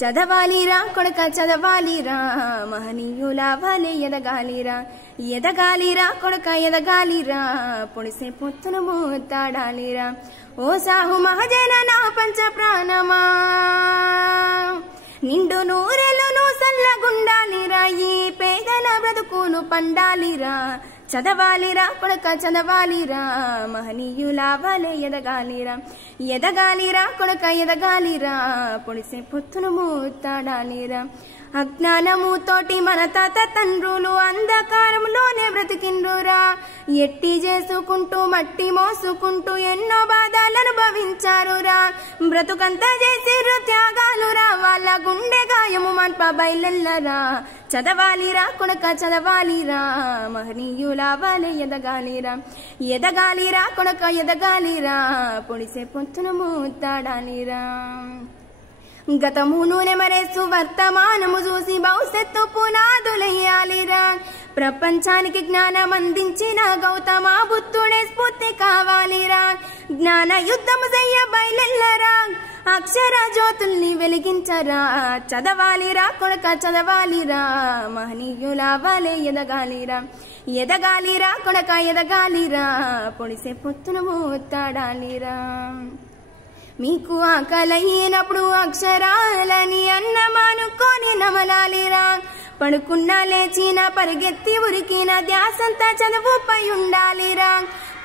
చదవాలిరా కొడక చదవాలిరా మహనీయుల వలె ఎదగాలిరా ఎదగాలిరా కొడక ఎదగాలిరా పొడిసే పొత్తున మూతాడాలిరా ఓ సాహు మహజన నా పంచ ప్రాణమా నిండు నూరెలను సల్లగుండాలిరా ఈ పేదల బ్రతుకును పండాలిరా చదవాలిరా కొడక చదవాలిరా మహనీయుల వలె ఎదగాలిరా ఎదగాలిరా కొడక ఎదగాలిరా పొడిసే పొత్తున మూతాడాలిరా అజ్ఞానము తోటి మన తాత తండ్రులు అంధకారంలోనే బ్రతికిండ్రురా ఎట్టి చేసుకుంటూ మట్టి మోసుకుంటూ ఎన్నో బాధలు అనుభవించారురా బ్రతుకంతా చేసిర్రు త్యాగాలురా వాళ్ళ గుండె గాయము మన్ప బయలెల్లరా చదవాలిరా కొడక చదవాలిరా మహనీయుల వలె ఎదగాలిరా ఎదగాలిరా కొడక ఎదగాలిరా పొడిసే పొత్తున మూతాడాలిరా గతమును నెమరేస్తూ వర్తమానము చూసి భవిష్యత్తు పునాదులయ్యాలిరా ప్రపంచానికి జ్ఞానం అందించిన గౌతమ బుద్ధుడే స్ఫూర్తి కావాలిరా జ్ఞాన యుద్ధము చెయ్య బయలెల్లరా అక్షర జ్యోతుల్ని వెలిగించరా చదవాలిరా కొడక చదవాలిరా మహనీయుల వలె ఎదగాలిరా ఎదగాలిరా కొడక ఎదగాలిరా పొడిసే పొత్తున మూతాడాలిరా మీకు ఆకలైనప్పుడు అక్షరాలని అన్నమానుకొని నమలాలిరా పడుకున్నా లేచిన పరిగెత్తి ఉరికిన ధ్యాసంతా చదువుపై ఉండాలిరా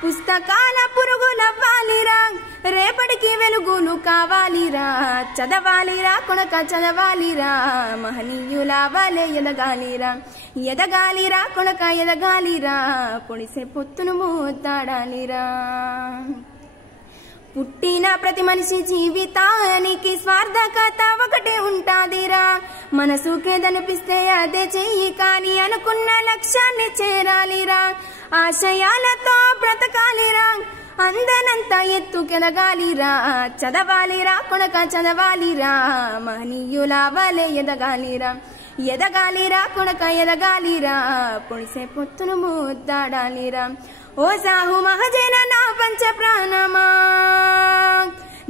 పుస్తకాల పురుగులవ్వాలిరా రేపటికి వెలుగులు కావాలిరా చదవాలిరా కొడక చదవాలిరా మహనీయుల వలె ఎదగాలిరా ఎదగాలిరా కొడక ఎదగాలిరా పొడిసే పొత్తును మూతాడాలిరా పుట్టిన ప్రతి మనిషి జీవితానికి స్వార్థకత ఒకటే ఉంటాదిరా మనసుకేదనిపిస్తే అదే చెయ్యి కానీ అనుకున్న లక్ష్యాన్ని చేరాలిరా ఆశయాలతో బ్రతకాలిరా అందనంత ఎత్తుకెదగాలిరా చదవాలిరా కొడక చదవాలిరా మహనీయుల వలె ఎదగాలిరా ఎదగాలిరా కొడక ఎదగాలిరా పొడిసే పొత్తున మూతాడాలిరా ఓ సాహు మహజన నా పంచ ప్రాణమా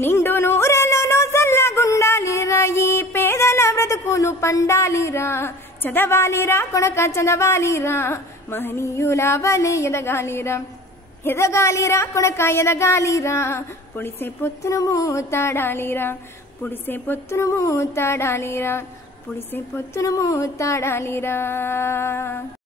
నిండు నూరెలను సల్లగుండాలిరా ఈ పేదల బ్రతుకును పండాలిరా చదవాలిరా కొడక చదవాలిరా మహనీయుల వలె ఎదగాలిరా ఎదగాలిరా కొడక ఎదగాలిరా పొడిసే పొత్తున మూతాడాలిరా పొడిసే పొత్తున మూతాడాలిరా పొడిసే పొత్తున మూతాడాలిరా